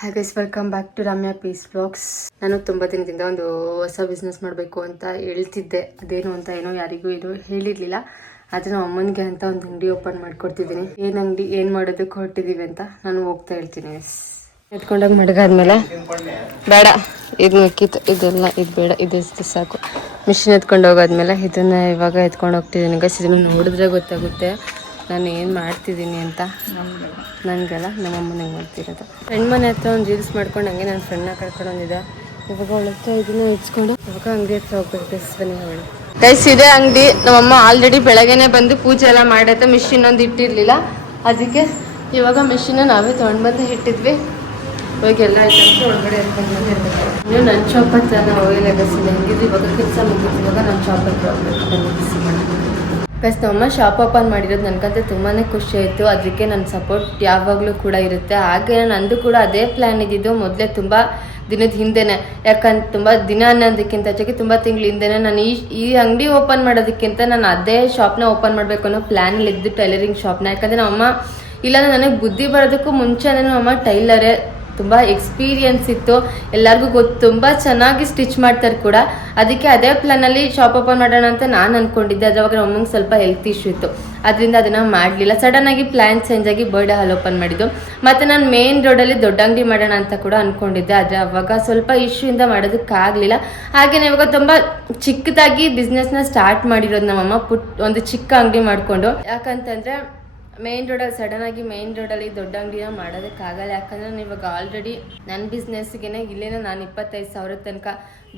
ಹಾಗೆ welcome back to Ramya peace vlogs. ನಾನು ತುಂಬ ದಿನದಿಂದ ಒಂದು ಹೊಸ ಬಿಸ್ನೆಸ್ ಮಾಡಬೇಕು ಅಂತ ಹೇಳ್ತಿದ್ದೆ. ಅದೇನು ಅಂತ ಏನೋ ಯಾರಿಗೂ ಇದು ಹೇಳಿರಲಿಲ್ಲ. ಆದರೆ ನಾವು ಅಮ್ಮನಿಗೆ ಅಂತ ಒಂದು ಅಂಗಡಿ ಓಪನ್ ಮಾಡಿಕೊಡ್ತಿದ್ದೀನಿ. ಏನು ಅಂಗಡಿ ಏನು ಮಾಡೋದಕ್ಕೆ ಹೊರಟಿದ್ದೀವಿ ಅಂತ ನಾನು ಹೋಗ್ತಾ ಹೇಳ್ತೀನಿ. ಎತ್ಕೊಂಡೋಗಿ ಮಡಗಾದ್ಮೇಲೆ ಬೇಡ ಇದು ಮೆಕ್ಕಿತ್ತು, ಇದೆಲ್ಲ ಇದು ಬೇಡ, ಇದು ಸಾಕು. ಮಿಷಿನ್ ಎತ್ಕೊಂಡು ಹೋಗಾದ್ಮೇಲೆ ಇದನ್ನು ಇವಾಗ ಎತ್ಕೊಂಡು ಹೋಗ್ತಿದ್ದೀನಿ ಗೈಸ್. ಇದನ್ನು ನೋಡಿದ್ರೆ ಗೊತ್ತಾಗುತ್ತೆ ನಾನು ಏನು ಮಾಡ್ತಿದ್ದೀನಿ ಅಂತ. ನನಗಲ್ಲ, ನಮ್ಮಮ್ಮನಿಗೆ ಮಾಡ್ತಿರೋದು. ಫ್ರೆಂಡ್ ಮನೆ ಹತ್ರ ಒಂದು ರೀಲ್ಸ್ ಮಾಡ್ಕೊಂಡು ಹಂಗೆ ನನ್ನ ಫ್ರೆಂಡ್ನ ಕರ್ಕೊಂಡು ಬಂದಿದ್ದೆ. ಇವಾಗ ಅವಳ ಹತ್ರ ಇದನ್ನ ಇಟ್ಸ್ಕೊಂಡು ಇವಾಗ ಅಂಗಡಿ ಹತ್ರ ಹೋಗ್ಬೇಕು ಗೈಸ್. ಬನ್ನಿ ಅವಳು ಗೈಸ್, ಇದೇ ಅಂಗಡಿ. ನಮ್ಮಮ್ಮ ಆಲ್ರೆಡಿ ಬೆಳಗ್ಗೆನೆ ಬಂದು ಪೂಜೆ ಎಲ್ಲ ಮಾಡೈತೆ. ಮಿಷಿನ್ ಒಂದು ಇಟ್ಟಿರಲಿಲ್ಲ, ಅದಕ್ಕೆ ಇವಾಗ ಮಿಷಿನ ನಾವೇ ತೊಗೊಂಡು ಬಂದು ಇಟ್ಟಿದ್ವಿ. ಇವಾಗ ಎಲ್ಲ ಐಟಮ್ಸ್ ಒಳಗಡೆ ಎತ್ಕೊಂಡು ಬಂದು ಇರಬೇಕು. ನೀವು ನನ್ನ ಶಾಪ್ ಹತ್ರ ನಾವು ಹೋಗಿಲ್ಲ ಗೈಸ್. ಹೆಂಗಿದ್ರು ಇವಾಗ ಕೆಲಸ ಮುಗಿದು ಇವಾಗ ನನ್ನ ಶಾಪ್ ಹತ್ರ ಹೋಗ್ಬೇಕು. ಗೈಸ್, ನಮ್ಮಮ್ಮ ಶಾಪ್ ಓಪನ್ ಮಾಡಿರೋದು ನನಗಂತೂ ತುಂಬಾ ಖುಷಿ ಆಯಿತು. ಅದಕ್ಕೆ ನನ್ನ ಸಪೋರ್ಟ್ ಯಾವಾಗಲೂ ಕೂಡ ಇರುತ್ತೆ. ಹಾಗೆ ನಂದು ಕೂಡ ಅದೇ ಪ್ಲ್ಯಾನ್ ಇದ್ದಿದ್ದು ಮೊದಲೇ ತುಂಬ ದಿನದ ಹಿಂದೆನೇ. ಯಾಕಂತ ತುಂಬ ದಿನ ಅನ್ನೋದಕ್ಕಿಂತ ಹೆಚ್ಚಾಗಿ ತುಂಬ ತಿಂಗಳ ಹಿಂದೆನೇ ನಾನು ಈ ಅಂಗಡಿ ಓಪನ್ ಮಾಡೋದಕ್ಕಿಂತ ನಾನು ಅದೇ ಶಾಪ್ನ ಓಪನ್ ಮಾಡಬೇಕು ಅನ್ನೋ ಪ್ಲ್ಯಾನಲ್ಲಿ ಇದ್ದು, ಟೈಲರಿಂಗ್ ಶಾಪ್ನ. ಯಾಕಂದರೆ ನಮ್ಮಮ್ಮ ಇಲ್ಲಾಂದರೆ ನನಗೆ ಬುದ್ಧಿ ಬರೋದಕ್ಕೂ ಮುಂಚೆನೇ ನಮ್ಮಮ್ಮ ಟೈಲರೇ, ತುಂಬ ಎಕ್ಸ್ಪೀರಿಯನ್ಸ್ ಇತ್ತು, ಎಲ್ಲರಿಗೂ ಗೊತ್ತು, ತುಂಬ ಚೆನ್ನಾಗಿ ಸ್ಟಿಚ್ ಮಾಡ್ತಾರೆ ಕೂಡ. ಅದಕ್ಕೆ ಅದೇ ಪ್ಲಾನಲ್ಲಿ ಶಾಪ್ ಓಪನ್ ಮಾಡೋಣ ಅಂತ ನಾನು ಅಂದ್ಕೊಂಡಿದ್ದೆ. ಅದ್ರ ಅವಾಗ ನಮ್ಮಂಗೆ ಸ್ವಲ್ಪ ಹೆಲ್ತ್ ಇಶ್ಯೂ ಇತ್ತು, ಅದರಿಂದ ಅದನ್ನು ಮಾಡಲಿಲ್ಲ. ಸಡನ್ನಾಗಿ ಪ್ಲ್ಯಾನ್ ಚೇಂಜ್ ಆಗಿ ಬರ್ಡೇ ಹಾಲ್ ಓಪನ್ ಮಾಡಿದ್ದು. ಮತ್ತು ನಾನು ಮೇನ್ ರೋಡಲ್ಲಿ ದೊಡ್ಡ ಅಂಗಡಿ ಮಾಡೋಣ ಅಂತ ಕೂಡ ಅಂದ್ಕೊಂಡಿದ್ದೆ. ಆದರೆ ಅವಾಗ ಸ್ವಲ್ಪ ಇಶ್ಯೂಯಿಂದ ಮಾಡೋದಕ್ಕಾಗಲಿಲ್ಲ. ಹಾಗೆಯೇ ಇವಾಗ ತುಂಬ ಚಿಕ್ಕದಾಗಿ ಬಿಸ್ನೆಸ್ನ ಸ್ಟಾರ್ಟ್ ಮಾಡಿರೋದು ನಮ್ಮಮ್ಮ. ಒಂದು ಚಿಕ್ಕ ಅಂಗಡಿ ಮಾಡಿಕೊಂಡು. ಯಾಕಂತಂದರೆ ಮೇನ್ ರೋಡಲ್ಲಿ ಸಡನ್ನಾಗಿ ಮೇನ್ ರೋಡಲ್ಲಿ ದೊಡ್ಡ ಅಂಗಡಿನ ಮಾಡೋದಕ್ಕಾಗಲ್ಲ. ಯಾಕಂದರೆ ನಾನು ಇವಾಗ ಆಲ್ರೆಡಿ ನನ್ನ ಬಿಸ್ನೆಸ್ಗೆ ಇಲ್ಲೇನೋ ನಾನು 25,000 ತನಕ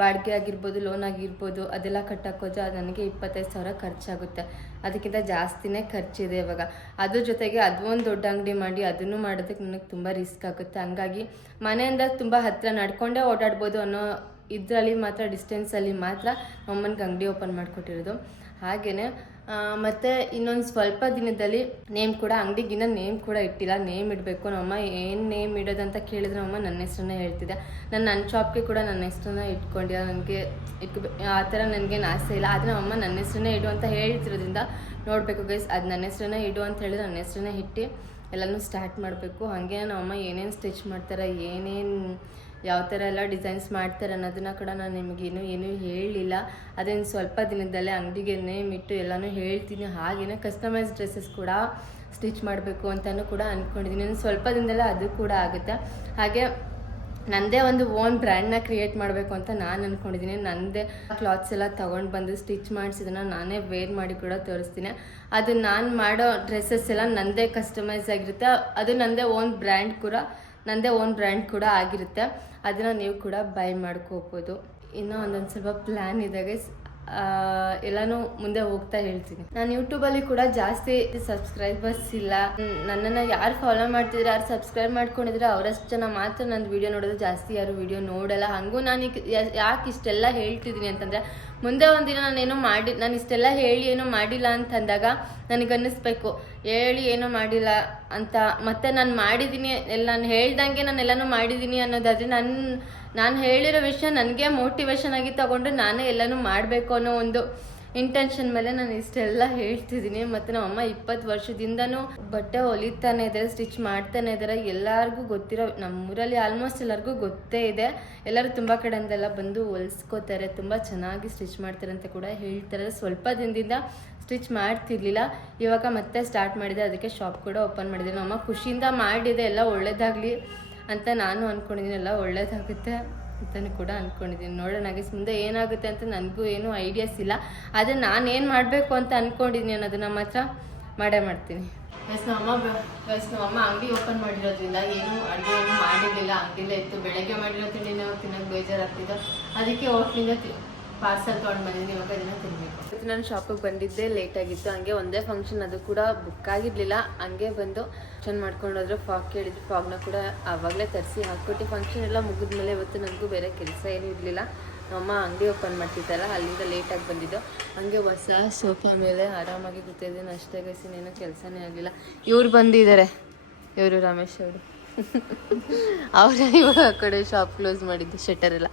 ಬಾಡಿಗೆ ಆಗಿರ್ಬೋದು, ಲೋನ್ ಆಗಿರ್ಬೋದು, ಅದೆಲ್ಲ ಕಟ್ಟೋಕ್ಕೋದ್ರೆ ಅದು ನನಗೆ 25,000 ಖರ್ಚಾಗುತ್ತೆ. ಅದಕ್ಕಿಂತ ಜಾಸ್ತಿನೇ ಖರ್ಚಿದೆ ಇವಾಗ. ಅದ್ರ ಜೊತೆಗೆ ಅದೊಂದು ದೊಡ್ಡ ಅಂಗಡಿ ಮಾಡಿ ಅದನ್ನು ಮಾಡೋದಕ್ಕೆ ನನಗೆ ತುಂಬ ರಿಸ್ಕ್ ಆಗುತ್ತೆ. ಹಂಗಾಗಿ ಮನೆಯಿಂದ ತುಂಬ ಹತ್ತಿರ ನಡ್ಕೊಂಡೇ ಓಡಾಡ್ಬೋದು ಅನ್ನೋ ಇದರಲ್ಲಿ ಮಾತ್ರ, ಡಿಸ್ಟೆನ್ಸಲ್ಲಿ ಮಾತ್ರ ಅಮ್ಮನಿಗೆ ಅಂಗಡಿ ಓಪನ್ ಮಾಡಿಕೊಟ್ಟಿರೋದು. ಹಾಗೆಯೇ ಮತ್ತು ಇನ್ನೊಂದು ಸ್ವಲ್ಪ ದಿನದಲ್ಲಿ ನೇಮ್ ಕೂಡ, ಅಂಗಡಿಗಿನ್ನ ನೇಮ್ ಕೂಡ ಇಟ್ಟಿಲ್ಲ. ನೇಮ್ ಇಡಬೇಕು. ನಮ್ಮಮ್ಮ ಏನು ನೇಮ್ ಇಡೋದಂತ ಕೇಳಿದ್ರೆ ನಮ್ಮಮ್ಮ ನನ್ನ ಹೆಸರನ್ನ ಹೇಳ್ತಿದ್ದೆ. ನನ್ನ ಶಾಪ್ಗೆ ಕೂಡ ನನ್ನ ಹೆಸರನ್ನ ಇಟ್ಕೊಂಡಿಲ್ಲ. ನನಗೆ ಆ ಥರ ನನಗೇನು ಆಸೆ ಇಲ್ಲ. ಆದರೆ ನಮ್ಮಮ್ಮ ನನ್ನ ಹೆಸರನ್ನೇ ಇಡು ಅಂತ ಹೇಳ್ತಿರೋದ್ರಿಂದ ನೋಡಬೇಕು ಗೈಸ್. ಅದು ನನ್ನ ಹೆಸರನ್ನೇ ಇಡು ಅಂತ ಹೇಳಿದ್ರೆ ನನ್ನ ಹೆಸರನ್ನೇ ಇಟ್ಟು ಎಲ್ಲನೂ ಸ್ಟಾರ್ಟ್ ಮಾಡಬೇಕು. ಹಾಗೆ ನಮ್ಮಮ್ಮ ಏನೇನು ಸ್ಟಿಚ್ ಮಾಡ್ತಾರೆ, ಏನೇನು ಯಾವ ಥರ ಎಲ್ಲ ಡಿಸೈನ್ಸ್ ಮಾಡ್ತಾರೆ ಅನ್ನೋದನ್ನ ಕೂಡ ನಾನು ನಿಮಗೇನು ಏನೂ ಹೇಳಲಿಲ್ಲ. ಅದೇನು ಸ್ವಲ್ಪ ದಿನದಲ್ಲೇ ಅಂಗಡಿಗೆ ನೇಮ್ ಇಟ್ಟು ಎಲ್ಲನೂ ಹೇಳ್ತೀನಿ. ಹಾಗೆಯೇ ಕಸ್ಟಮೈಸ್ ಡ್ರೆಸ್ಸಸ್ ಕೂಡ ಸ್ಟಿಚ್ ಮಾಡಬೇಕು ಅಂತಲೂ ಕೂಡ ಅಂದ್ಕೊಂಡಿದ್ದೀನಿ. ಇನ್ನು ಸ್ವಲ್ಪ ದಿನದಲ್ಲೇ ಅದು ಕೂಡ ಆಗುತ್ತೆ. ಹಾಗೆ ನನ್ನದೇ ಒಂದು ಓನ್ ಬ್ರ್ಯಾಂಡ್ನ ಕ್ರಿಯೇಟ್ ಮಾಡಬೇಕು ಅಂತ ನಾನು ಅಂದ್ಕೊಂಡಿದ್ದೀನಿ. ನನ್ನದೇ ಕ್ಲಾತ್ಸ್ ಎಲ್ಲ ತೊಗೊಂಡು ಬಂದು ಸ್ಟಿಚ್ ಮಾಡಿಸಿದನ್ನು ನಾನೇ ವೇರ್ ಮಾಡಿ ಕೂಡ ತೋರಿಸ್ತೀನಿ. ಅದು ನಾನು ಮಾಡೋ ಡ್ರೆಸ್ಸಸ್ ಎಲ್ಲ ನನ್ನದೇ ಕಸ್ಟಮೈಸ್ ಆಗಿರುತ್ತೆ. ಅದು ನನ್ನದೇ ಓನ್ ಬ್ರ್ಯಾಂಡ್ ಕೂಡ ಆಗಿರುತ್ತೆ. ಅದನ್ನು ನೀವು ಕೂಡ ಬೈ ಮಾಡ್ಕೋಬೋದು. ಇನ್ನೂ ಒಂದೊಂದು ಸ್ವಲ್ಪ ಪ್ಲ್ಯಾನ್ ಇದೆ ಗೈಸ್. ಎಲ್ಲನೂ ಮುಂದೆ ಹೋಗ್ತಾ ಹೇಳ್ತೀನಿ. ನಾನು ಯೂಟ್ಯೂಬಲ್ಲಿ ಕೂಡ ಜಾಸ್ತಿ ಸಬ್ಸ್ಕ್ರೈಬರ್ಸ್ ಇಲ್ಲ. ನನ್ನನ್ನು ಯಾರು ಫಾಲೋ ಮಾಡ್ತಿದ್ರೆ, ಯಾರು ಸಬ್ಸ್ಕ್ರೈಬ್ ಮಾಡ್ಕೊಂಡಿದ್ರೆ ಅವರಷ್ಟು ಜನ ಮಾತ್ರ ನನ್ನ ವೀಡಿಯೋ ನೋಡೋದು, ಜಾಸ್ತಿ ಯಾರು ವೀಡಿಯೋ ನೋಡಲ್ಲ. ಹಾಗೂ ನಾನು ಯಾಕೆ ಇಷ್ಟೆಲ್ಲ ಹೇಳ್ತಿದ್ದೀನಿ ಅಂತಂದರೆ, ಮುಂದೆ ಒಂದಿನ ನಾನು ಇಷ್ಟೆಲ್ಲ ಹೇಳಿ ಏನೋ ಮಾಡಿಲ್ಲ ಅಂತಂದಾಗ ನನಗನ್ನಿಸ್ಬೇಕು, ಹೇಳಿ ಏನೋ ಮಾಡಿಲ್ಲ ಅಂತ. ಮತ್ತು ನಾನು ಮಾಡಿದ್ದೀನಿ, ನಾನು ಹೇಳ್ದಂಗೆ ನಾನು ಎಲ್ಲನೂ ಮಾಡಿದ್ದೀನಿ ಅನ್ನೋದಾದರೆ ನಾನು ಹೇಳಿರೋ ವಿಷಯ ನನಗೆ ಮೋಟಿವೇಶನ್ ಆಗಿ ತಗೊಂಡು ನಾನೇ ಎಲ್ಲನೂ ಮಾಡಬೇಕು ಅನ್ನೋ ಒಂದು ಇಂಟೆನ್ಷನ್ ಮೇಲೆ ನಾನು ಇಷ್ಟೆಲ್ಲ ಹೇಳ್ತಿದ್ದೀನಿ. ಮತ್ತು ನಮ್ಮಮ್ಮ 20 ವರ್ಷದಿಂದನೂ ಬಟ್ಟೆ ಹೊಲಿತಾನೆ ಇದ್ದಾರೆ, ಸ್ಟಿಚ್ ಮಾಡ್ತಾನೆ ಇದ್ದಾರೆ. ಎಲ್ಲರಿಗೂ ಗೊತ್ತಿರೋ, ನಮ್ಮೂರಲ್ಲಿ ಆಲ್ಮೋಸ್ಟ್ ಎಲ್ಲರಿಗೂ ಗೊತ್ತೇ ಇದೆ. ಎಲ್ಲರೂ ತುಂಬ ಕಡೆಯಿಂದೆಲ್ಲ ಬಂದು ಹೊಲಿಸ್ಕೋತಾರೆ, ತುಂಬ ಚೆನ್ನಾಗಿ ಸ್ಟಿಚ್ ಮಾಡ್ತಾರೆ ಅಂತ ಕೂಡ ಹೇಳ್ತಾರೆ. ಸ್ವಲ್ಪ ದಿನದಿಂದ ಸ್ಟಿಚ್ ಮಾಡ್ತಿರ್ಲಿಲ್ಲ, ಇವಾಗ ಮತ್ತೆ ಸ್ಟಾರ್ಟ್ ಮಾಡಿದೆ. ಅದಕ್ಕೆ ಶಾಪ್ ಕೂಡ ಓಪನ್ ಮಾಡಿದೆ. ನಮ್ಮಮ್ಮ ಖುಷಿಯಿಂದ ಮಾಡಿದೆ, ಎಲ್ಲ ಒಳ್ಳೇದಾಗಲಿ ಅಂತ ನಾನು ಅಂದ್ಕೊಂಡಿದ್ದೀನಿ. ಎಲ್ಲ ಒಳ್ಳೇದಾಗುತ್ತೆ ಅಂತಲೂ ಕೂಡ ಅಂದ್ಕೊಂಡಿದ್ದೀನಿ. ನೋಡೋಣ ಗೈಸ್ ಮುಂದೆ ಏನಾಗುತ್ತೆ ಅಂತ ನನಗೂ ಏನೂ ಐಡಿಯಾಸ್ ಇಲ್ಲ. ಆದರೆ ನಾನು ಏನು ಮಾಡಬೇಕು ಅಂತ ಅಂದ್ಕೊಂಡಿದ್ದೀನಿ ಅನ್ನೋದನ್ನ ಮಾತ್ರ ಮಾಡ್ತೀನಿ. ನಮ್ಮಮ್ಮ ಅಂಗಡಿ ಓಪನ್ ಮಾಡಿರೋದ್ರಿಂದ ಅಡುಗೆ ಏನು ಮಾಡಿರಲಿಲ್ಲ, ಅಂಗಡಿಲೇ ಇತ್ತು. ಬೆಳಗ್ಗೆ ಮಾಡಿರೋ ತಿಂಡಿ ನಾವು ತಿನ್ನೋಕೆ ಬೇಜಾರಾಗ್ತಿದ್ದು, ಅದಕ್ಕೆ ಹೋಟ್ಲಿಂದ ಪಾರ್ಸಲ್ ತೊಗೊಂಡು ಬಂದಿದ್ದೀನಿ. ಇವಾಗ ಅದನ್ನು ತಿನ್ನಬೇಕು. ನಾನು ಶಾಪಿಗೆ ಬಂದಿದ್ದೆ ಲೇಟಾಗಿತ್ತು. ಹಂಗೆ ಒಂದೇ ಫಂಕ್ಷನ್, ಅದು ಕೂಡ ಬುಕ್ ಆಗಿರಲಿಲ್ಲ. ಹಂಗೆ ಬಂದು ಫಂಕ್ಷನ್ ಮಾಡ್ಕೊಂಡೋದ್ರೆ ಫಾಗ್ ಕೇಳಿದ್ರು. ಫಾಗ್ನ ಕೂಡ ಆವಾಗಲೇ ತರಿಸಿ ಹಾಕ್ಕೊಟ್ಟು ಫಂಕ್ಷನ್ ಎಲ್ಲ ಮುಗಿದ್ಮೇಲೆ ಇವತ್ತು ನನಗೂ ಬೇರೆ ಕೆಲಸ ಏನೂ ಇರಲಿಲ್ಲ. ನಮ್ಮಮ್ಮ ಅಂಗಡಿ ಓಪನ್ ಮಾಡ್ತಿದ್ದಲ್ಲ, ಅಲ್ಲಿಂದ ಲೇಟಾಗಿ ಬಂದಿದ್ದು. ಹಂಗೆ ಹೊಸ ಸೋಫಾ ಮೇಲೆ ಆರಾಮಾಗಿ ಕೂತಿದ್ದೀನಿ ಅಷ್ಟೇ ಗೈಸ್. ಇನ್ನೇನು ಕೆಲಸನೇ ಆಗಲಿಲ್ಲ. ಇವ್ರು ಬಂದಿದ್ದಾರೆ, ಇವರು ರಮೇಶ್ ಅವರು. ಅವರೇ ಇವಾಗ ಆ ಕಡೆ ಶಾಪ್ ಕ್ಲೋಸ್ ಮಾಡಿದ್ದು, ಶೆಟರ್ ಎಲ್ಲ.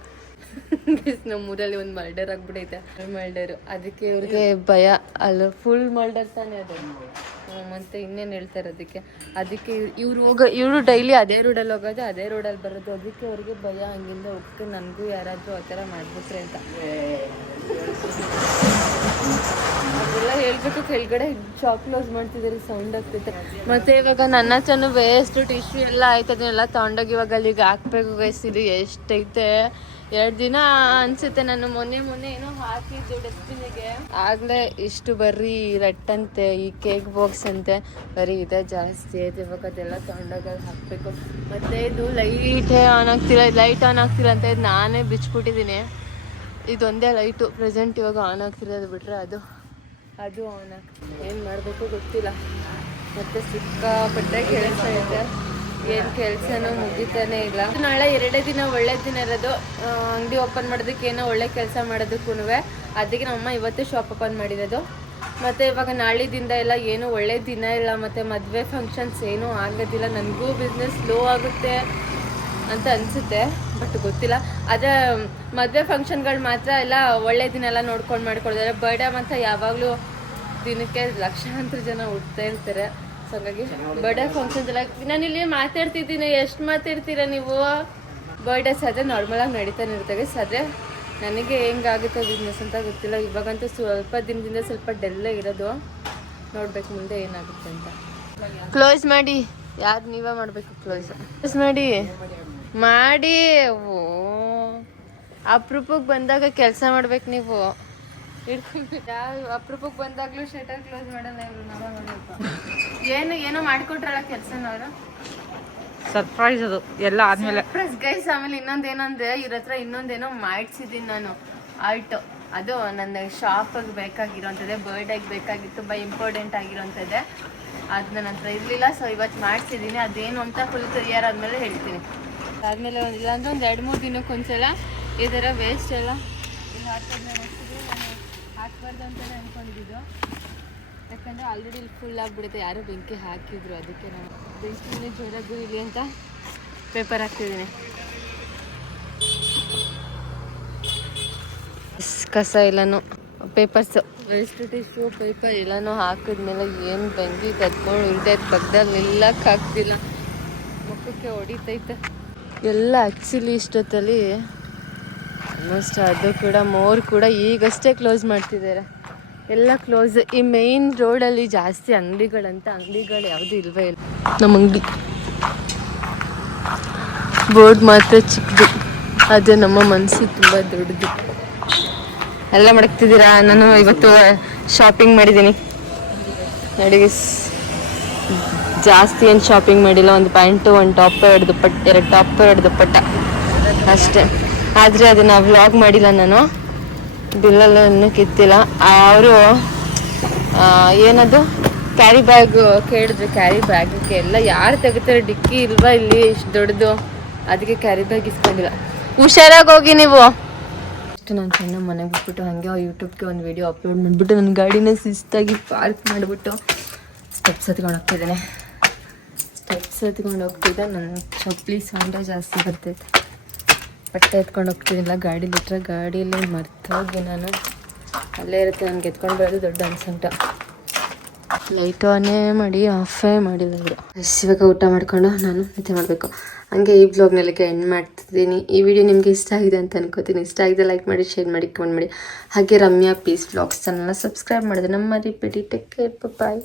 ನಮ್ಮೂರಲ್ಲಿ ಒಂದು ಮರ್ಡರ್ ಆಗ್ಬಿಟ್ಟೈತೆ, ಮರ್ಡರು. ಅದಕ್ಕೆ ಇವ್ರಿಗೆ ಭಯ. ಅಲ್ಲ ಫುಲ್ ಮರ್ಡರ್ ತಾನೇ ಅದು. ಮತ್ತು ಇನ್ನೇನು ಹೇಳ್ತಾರೆ ಅದಕ್ಕೆ ಇವರು ಡೈಲಿ ಅದೇ ರೋಡಲ್ಲಿ ಹೋಗೋದು, ಅದೇ ರೋಡಲ್ಲಿ ಬರೋದು, ಅದಕ್ಕೆ ಅವ್ರಿಗೆ ಭಯ. ಹಂಗಿಂದ ಹೋಗ್ತಾರೆ, ನನಗೂ ಯಾರಾದರೂ ಆ ಥರ ಮಾಡಿಬಿಟ್ರೆ ಅಂತ ಅದೆಲ್ಲ ಹೇಳ್ಬೇಕು. ಕೆಳಗಡೆ ಶಾಪ್ ಕ್ಲೋಸ್ ಮಾಡ್ತಿದ್ದಾರೆ, ಸೌಂಡ್ ಆಗ್ತೈತೆ. ಮತ್ತು ಇವಾಗ ನನ್ನ ಹತ್ರನೂ ವೇಸ್ಟ್ ಟಿಶ್ಯೂ ಎಲ್ಲ ಆಯ್ತು, ಅದನ್ನೆಲ್ಲ ತೊಗೊಂಡೋಗಿ ಇವಾಗ ಅಲ್ಲಿಗೆ ಹಾಕ್ಬೇಕು. ಗೈಸ್ ಇದು ಎಷ್ಟೈತೆ, 2 ದಿನ ಅನ್ಸುತ್ತೆ. ನಾನು ಮೊನ್ನೆ ಏನೋ ಹಾಕಿದ್ದು ಡಸ್ಟ್ಬಿನ್ನಿಗೆ, ಆಗಲೇ ಇಷ್ಟು ಬರೀ ರಟ್ಟಂತೆ, ಈ ಕೇಕ್ ಬಾಕ್ಸ್ ಅಂತೆ, ಬರೀ ಇದೆ ಜಾಸ್ತಿ ಐತೆ. ಇವಾಗ ಅದೆಲ್ಲ ತೊಗೊಂಡೋಗಿ ಹಾಕಬೇಕು. ಮತ್ತು ಇದು ಲೈಟ್ ಆನ್ ಆಗ್ತಿಲ್ಲ ಅಂತ ನಾನೇ ಬಿಚ್ಬಿಟ್ಟಿದ್ದೀನಿ. ಇದೊಂದೇ ಲೈಟು ಪ್ರೆಸೆಂಟ್ ಇವಾಗ ಆನ್ ಆಗ್ತಿರೋದು, ಬಿಟ್ಟರೆ ಅದು ಆನ್ ಆಗ್ತಿದೆ. ಏನು ಮಾಡಬೇಕು ಗೊತ್ತಿಲ್ಲ. ಮತ್ತು ಸಿಕ್ಕಾಪಟ್ಟೆ ಕೆಲಸ ಇದೆ, ಏನು ಕೆಲಸನೂ ಮುಗಿತಾನೆ ಇಲ್ಲ. ನಾಳೆ 2 ದಿನ ಒಳ್ಳೆ ದಿನ ಇರೋದು, ಅಂಗಡಿ ಓಪನ್ ಮಾಡೋದಕ್ಕೆ ಏನೋ ಒಳ್ಳೆ ಕೆಲಸ ಮಾಡೋದಕ್ಕೂ. ಅದಕ್ಕೆ ನಮ್ಮಮ್ಮ ಇವತ್ತೇ ಶಾಪ್ ಓಪನ್ ಮಾಡಿರೋದು. ಮತ್ತು ಇವಾಗ ನಾಳಿದಿಂದ ಎಲ್ಲ ಏನೂ ಒಳ್ಳೆ ದಿನ ಇಲ್ಲ, ಮತ್ತು ಮದುವೆ ಫಂಕ್ಷನ್ಸ್ ಏನೂ ಆಗೋದಿಲ್ಲ. ನನಗೂ ಬಿಸ್ನೆಸ್ ಲೋ ಆಗುತ್ತೆ ಅಂತ ಅನಿಸುತ್ತೆ, ಬಟ್ ಗೊತ್ತಿಲ್ಲ. ಆದರೆ ಮದುವೆ ಫಂಕ್ಷನ್ಗಳು ಮಾತ್ರ ಎಲ್ಲ ಒಳ್ಳೆ ದಿನ ಎಲ್ಲ ನೋಡ್ಕೊಂಡು ಮಾಡ್ಕೊಳ್ತಾರೆ. ಬರ್ಡೇ ಮಾತ್ರ ಯಾವಾಗಲೂ ದಿನಕ್ಕೆ ಲಕ್ಷಾಂತರ ಜನ ಹುಡ್ತಾ ಇರ್ತಾರೆ. ಸೊ ಹಾಗಾಗಿ ಬರ್ಡೇ ಫಂಕ್ಷನ್ಸ್ ಎಲ್ಲ ನಾನಿಲ್ಲಿ ಮಾತಾಡ್ತಿದ್ದೀನಿ, ಎಷ್ಟು ಮಾತಾಡ್ತೀರಾ ನೀವು? ಬರ್ಡೇಸ್ ಆದರೆ ನಾರ್ಮಲಾಗಿ ನಡೀತಾನೆ ಇರ್ತವೆ. ಆದರೆ ನನಗೆ ಹೆಂಗಾಗುತ್ತೆ ಬಿಸ್ನೆಸ್ ಅಂತ ಗೊತ್ತಿಲ್ಲ. ಇವಾಗಂತೂ ಸ್ವಲ್ಪ ದಿನದಿಂದ ಸ್ವಲ್ಪ ಡೆಲ್ಲೇ ಇರೋದು, ನೋಡ್ಬೇಕು ಮುಂದೆ ಏನಾಗುತ್ತೆ ಅಂತ. ಕ್ಲೋಸ್ ಮಾಡಿ, ಯಾರು ನೀವೇ ಮಾಡಬೇಕು ಕ್ಲೋಸ್ ಮಾಡಿ. ಓ ಅಪರೂಪಕ್ಕೆ ಬಂದಾಗ ಕೆಲಸ ಮಾಡ್ಬೇಕು ನೀವು. ಅಪರೂಪಕ್ಕೆ ಬಂದಾಗ್ಲೂ ಶಟರ್ ಕ್ಲೋಸ್ ಮಾಡಲ್ಲ ಇವರು, ನಾವೇ ಮಾಡಬೇಕು. ಏನೋ ಮಾಡಿಕೊಟ್ರಲ್ಲ ಕೆಲಸನವರು, ಸರ್ಪ್ರೈಸ್ ಅದು ಎಲ್ಲ ಆದ್ಮೇಲೆ ಗೈಸ್. ಆಮೇಲೆ ಇನ್ನೊಂದೇನಂದ್ರೆ ಇವ್ರ ಹತ್ರ ಇನ್ನೊಂದೇನೋ ಮಾಡಿಸಿದ್ದೀನಿ ನಾನು, ಆರ್ಟ್. ಅದು ನನ್ನ ಶಾಪಿಗೆ ಬೇಕಾಗಿರೋಂಥದ್ದೇ, ಬರ್ಡೇಗೆ ಬೇಕಾಗಿತ್ತು, ತುಂಬ ಇಂಪಾರ್ಟೆಂಟ್ ಆಗಿರೋಂಥದ್ದೇ. ಅದು ನನ್ನ ಹತ್ರ ಇರಲಿಲ್ಲ. ಸೊ ಇವತ್ತು ಮಾಡಿಸಿದ್ದೀನಿ. ಅದೇನು ಅಂತ ಫುಲ್ ಕ್ಲಿಯರ್ ಆದಮೇಲೆ ಹೇಳ್ತೀನಿ. ಆದಮೇಲೆ ಇಲ್ಲಾಂದ್ರೆ ಒಂದು 2-3 ದಿನಕ್ಕೆ ಒಂದ್ಸಲ ಈ ಥರ ವೇಸ್ಟ್ ಎಲ್ಲ ನಾನು ಹಾಕ್ಬಾರ್ದು ಅಂತಲೇ ಅಂದ್ಕೊಂಡಿದ್ದು. ಯಾಕಂದರೆ ಆಲ್ರೆಡಿ ಇಲ್ಲಿ ಫುಲ್ ಆಗಿಬಿಡುತ್ತೆ, ಯಾರೋ ಬೆಂಕಿ ಹಾಕಿದ್ರು. ಅದಕ್ಕೆ ನಾನು ಬೆಂಕಿನೇ ಜೋರಾಗಿ ಇಲ್ಲಿ ಅಂತ ಪೇಪರ್ ಹಾಕ್ತಿದ್ದೀನಿ. ಕಸ ಎಲ್ಲನೂ ಪೇಪರ್ಸು, ವೇಸ್ಟ್ ಟಿಶ್ಯೂ, ಪೇಪರ್ ಎಲ್ಲನೂ ಹಾಕಿದ್ಮೇಲೆ ಏನು ಬೆಂಕಿ ಕತ್ಕೊಂಡು ಉಳಿದೈತೆ. ಪಕ್ಕದಲ್ಲಿ ನಿಲ್ಲಕ್ಕಾಗ್ತಿಲ್ಲ, ಮುಖಕ್ಕೆ ಹೊಡಿತೈತೆ ಎಲ್ಲ. ಆ್ಯಕ್ಚುಲಿ ಇಷ್ಟೊತ್ತಲ್ಲಿ ಆಲ್ಮೋಸ್ಟ್ ಅದು ಕೂಡ ಮೋರ್ ಕೂಡ ಈಗಷ್ಟೇ ಕ್ಲೋಸ್ ಮಾಡ್ತಿದ್ದಾರೆ, ಎಲ್ಲ ಕ್ಲೋಸ್. ಈ ಮೇಯ್ನ್ ರೋಡಲ್ಲಿ ಜಾಸ್ತಿ ಅಂಗಡಿಗಳು ಯಾವುದೂ ಇಲ್ವೇ ಇಲ್ಲ. ನಮ್ಮ ಅಂಗಡಿ ಬೋರ್ಡ್ ಮಾತ್ರ ಚಿಕ್ಕದು, ಅದು ನಮ್ಮ ಮನಸ್ಸಿಗೆ ತುಂಬ ದೊಡ್ಡದು. ಎಲ್ಲ ಮಡಗ್ತಿದ್ದೀರಾ? ನಾನು ಇವತ್ತು ಶಾಪಿಂಗ್ ಮಾಡಿದ್ದೀನಿ ನೋಡಿ. ಜಾಸ್ತಿ ಏನು ಶಾಪಿಂಗ್ ಮಾಡಿಲ್ಲ, ಒಂದು ಪ್ಯಾಂಟು, ಒಂದು ಟಾಪ್, 2 ದುಪ್ಪಟ್ಟ, 2 ಟಾಪ್, 2 ದುಪ್ಪಟ್ಟ ಅಷ್ಟೇ. ಆದರೆ ಅದನ್ನು ವ್ಲಾಗ್ ಮಾಡಿಲ್ಲ ನಾನು, ಬಿಲ್ಲಲ್ಲೂ ಕಿತ್ತಿಲ್ಲ. ಅವರು ಏನದು ಕ್ಯಾರಿ ಬ್ಯಾಗ್ ಕೇಳಿದ್ರು, ಕ್ಯಾರಿ ಬ್ಯಾಗಕ್ಕೆ ಎಲ್ಲ ಯಾರು ತೆಗಿತಾರೆ, ಡಿಕ್ಕಿ ಇಲ್ವಾ ಇಲ್ಲಿ ಇಷ್ಟು ದೊಡ್ಡದು, ಅದಕ್ಕೆ ಕ್ಯಾರಿ ಬ್ಯಾಗ್ ಇಸ್ಕೊಂಡಿಲ್ಲ. ಹುಷಾರಾಗಿ ಹೋಗಿ ನೀವು. ಅಷ್ಟು ನಾನು ಸಣ್ಣ ಮನೆಗೆ ಬಿಟ್ಬಿಟ್ಟು ಹಾಗೆ ಯೂಟ್ಯೂಬ್ಗೆ ಒಂದು ವೀಡಿಯೋ ಅಪ್ಲೋಡ್ ಮಾಡಿಬಿಟ್ಟು ನನ್ನ ಗಾಡಿನ ಶಿಸ್ತಾಗಿ ಪಾರ್ಕ್ ಮಾಡಿಬಿಟ್ಟು ಸ್ಟೆಪ್ಸ್ ಹತ್ಕೊಂಡು ಹೋಗ್ತಿದ್ದೇನೆ. ನನ್ನ ಚಪ್ಪಲಿ ಸೌಂಡ ಜಾಸ್ತಿ ಬರ್ತೈತೆ. ಬಟ್ಟೆ ಎತ್ಕೊಂಡು ಹೋಗ್ತಿದ್ದಿಲ್ಲ, ಗಾಡಿ ಬಿಟ್ಟರೆ ಗಾಡಿಯಲ್ಲಿ ಮರ್ತೋಗಿ ನಾನು ಅಲ್ಲೇ ಇರುತ್ತೆ. ನನಗೆ ಎತ್ಕೊಂಡು ಬರೋದು ದೊಡ್ಡ ಅನ್ಸಂಟ. ಲೈಟ್ ಆನೇ ಮಾಡಿ ಆಫೇ ಮಾಡಿಲ್ಲ ಇವರು. ಇವಾಗ ಊಟ ಮಾಡಿಕೊಂಡು ನಾನು ನಿದ್ದೆ ಮಾಡಬೇಕು. ಹಂಗೆ ಈ ಬ್ಲಾಗ್ನಲ್ಲಿಗೆ ಎಂಡ್ ಮಾಡ್ತಿದ್ದೀನಿ. ಈ ವಿಡಿಯೋ ನಿಮಗೆ ಇಷ್ಟ ಆಗಿದೆ ಅಂತ ಅನ್ಕೋತೀನಿ. ಇಷ್ಟ ಆಗಿದೆ ಲೈಕ್ ಮಾಡಿ, ಶೇರ್ ಮಾಡಿ, ಕಮೆಂಟ್ ಮಾಡಿ. ಹಾಗೆ ರಮ್ಯಾ ಪೀಸ್ ವ್ಲಾಗ್ಸ್ ಚಾನಲ್ನ ಸಬ್ಸ್ಕ್ರೈಬ್ ಮಾಡಿದೆ. ನಮ್ಮ ರಿಪೀಟಿ. ಟೇಕ್ ಕೇರ್, ಬಾಯ್.